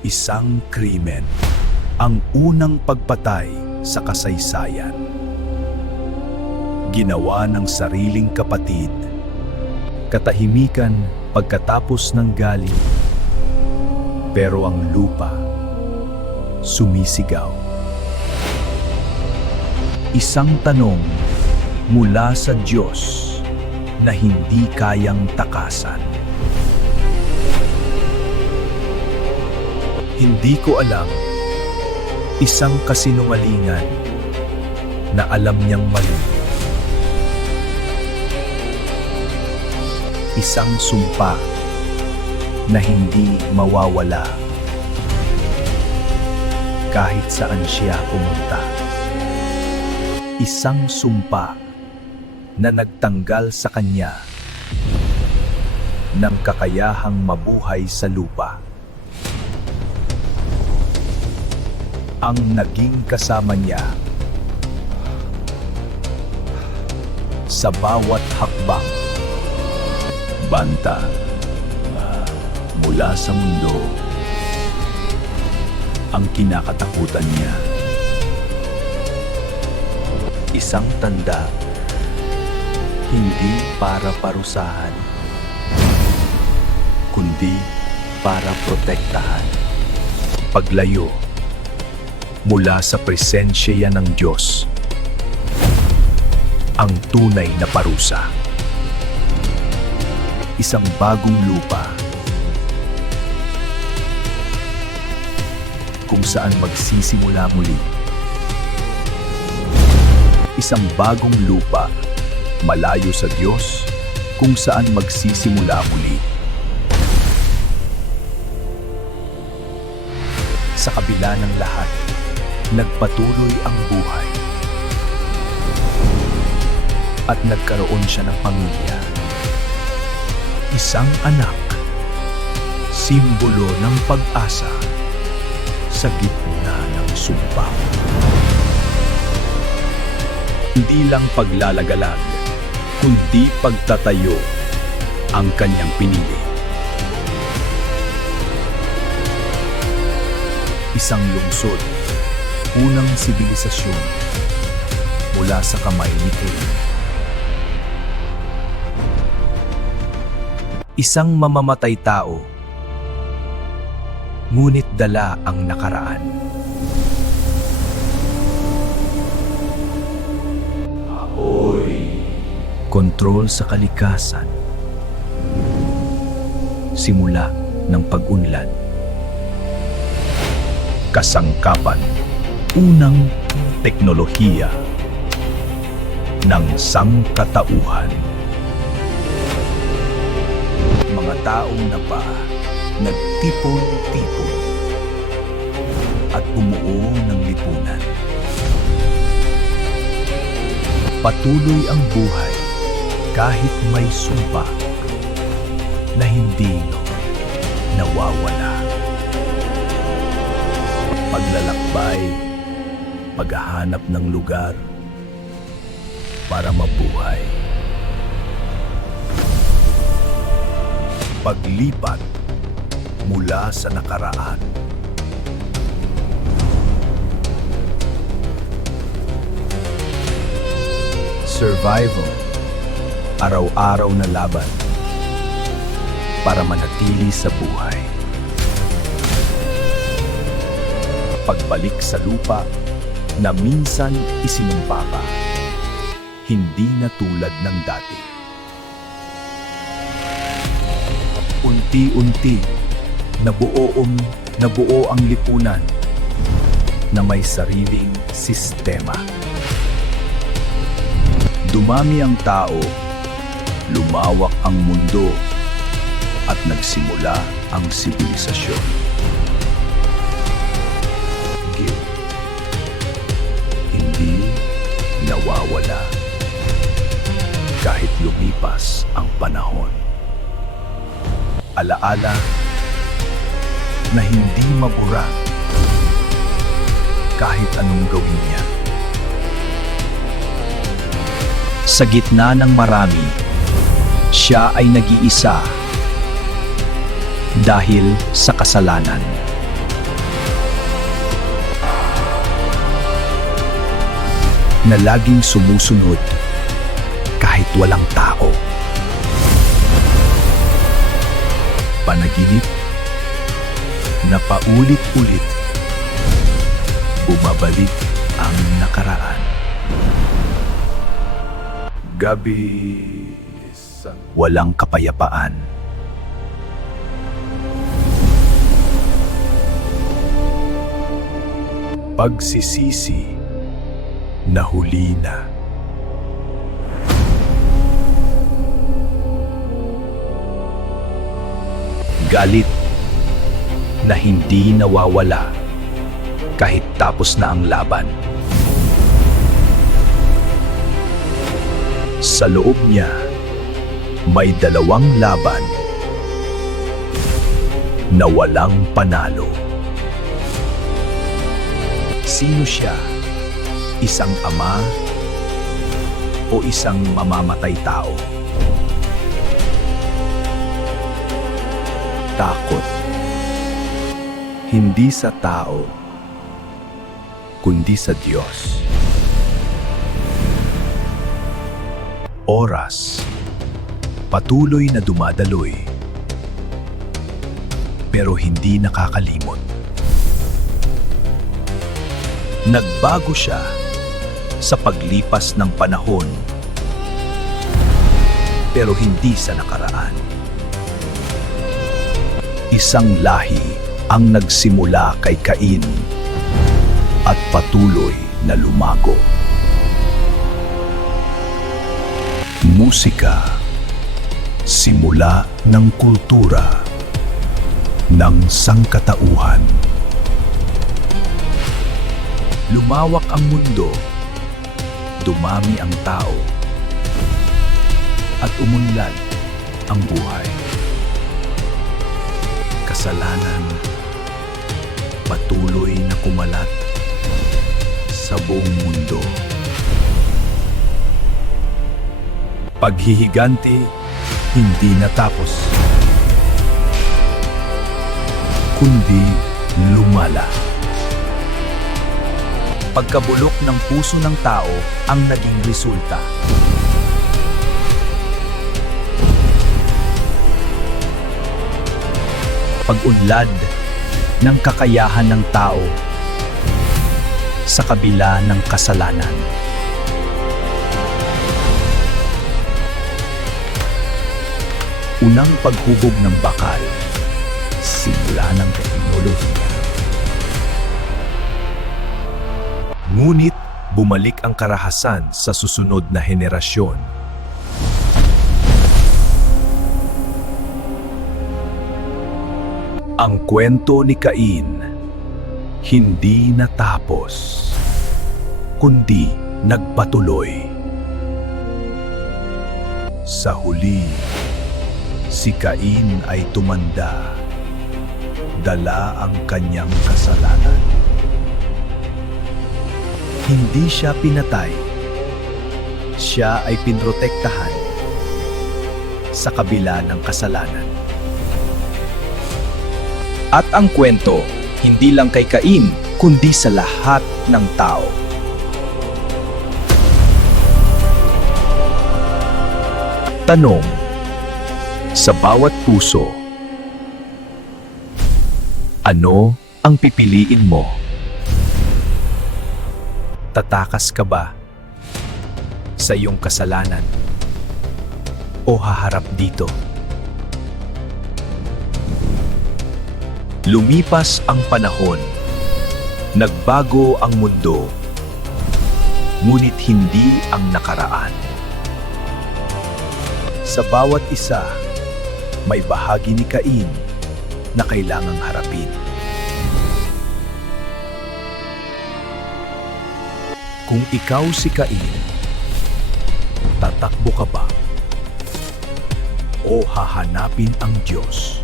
Isang krimen, ang unang pagpatay sa kasaysayan. Ginawa ng sariling kapatid. Katahimikan pagkatapos ng galing. Pero ang lupa, sumisigaw. Isang tanong mula sa Diyos na hindi kayang takasan. Hindi ko alam, isang kasinungalingan na alam niyang mali. Isang sumpa na hindi mawawala kahit saan siya pumunta. Isang sumpa na nagtanggal sa kanya ng kakayahang mabuhay sa lupa. Ang naging kasama niya sa bawat hakbang. Banta mula sa mundo ang kinakatakutan niya. Isang tanda, hindi para parusahan, kundi para protektahan. Paglayo mula sa presensya ng Diyos, ang tunay na parusa. Isang bagong lupa kung saan magsisimula muli. Isang bagong lupa malayo sa Diyos kung saan magsisimula muli. Sa kabila ng lahat, nagpatuloy ang buhay at nagkaroon siya ng pamilya. Isang anak, simbolo ng pag-asa sa gitna ng sumpa. Hindi lang paglalagalag, kundi pagtatayo ang kanyang pinili. Isang lungsod, unang sibilisasyon mula sa kamay ni Cain. Isang mamamatay tao, ngunit dala ang nakaraan. Ahoy! Kontrol sa kalikasan. Simula ng pag-unlad. Kasangkapan, unang teknolohiya ng sangkatauhan. Mga taong napa, nagtipon-tipon at bumuo ng lipunan. Patuloy ang buhay kahit may sumpa na hindi nawawala. Paglalakbay, paghahanap ng lugar para mabuhay. Paglipat mula sa nakaraan. Survival, araw-araw na laban para manatili sa buhay. Pagbalik sa lupa na minsan isinumpa ka, hindi na tulad ng dati. Unti-unti, nabuo ang lipunan na may sariling sistema. Dumami ang tao, lumawak ang mundo, at nagsimula ang sibilisasyon. Guilt, hindi nawawala kahit lumipas ang panahon. Alaala na hindi mabura kahit anong gawin niya. Sa gitna ng marami, siya ay nag-iisa dahil sa kasalanan. na laging sumusunod kahit walang tao. Panaginip na paulit-ulit bumabalik ang nakaraan. Gabi sa walang kapayapaan. Pagsisisi na huli na. Galit na hindi nawawala kahit tapos na ang laban. Sa loob niya, may dalawang laban na walang panalo. Sino siya? Isang ama o isang mamamatay tao? Takot. Hindi sa tao, kundi sa Diyos. Oras. Patuloy na dumadaloy, pero hindi nakakalimot. Nagbago siya sa paglipas ng panahon, pero hindi sa nakaraan. Isang lahi ang nagsimula kay Cain at patuloy na lumago. Musika, simula ng kultura ng sangkatauhan. Lumawak ang mundo, dumami ang tao, at umunlad ang buhay. Kasalanan patuloy na kumalat sa buong mundo. Paghihiganti hindi natapos, kundi lumala. Pagkabulok ng puso ng tao ang naging resulta. Pag-unlad ng kakayahan ng tao sa kabila ng kasalanan. Unang paghubog ng bakal, simula ng teknolohiya. Ngunit bumalik ang karahasan sa susunod na henerasyon. Ang kwento ni Cain hindi natapos, kundi nagpatuloy. Sa huli, si Cain ay tumanda, dala ang kanyang kasalanan. Hindi siya pinatay, siya ay pinrotektahan sa kabila ng kasalanan. At ang kwento, hindi lang kay Cain, kundi sa lahat ng tao. Tanong, sa bawat puso, ano ang pipiliin mo? Tatakas ka ba sa iyong kasalanan o haharap dito? Lumipas ang panahon, nagbago ang mundo, ngunit hindi ang nakaraan. Sa bawat isa, may bahagi ni Cain na kailangang harapin. Kung ikaw si Cain, tatakbo ka ba o hahanapin ang Diyos?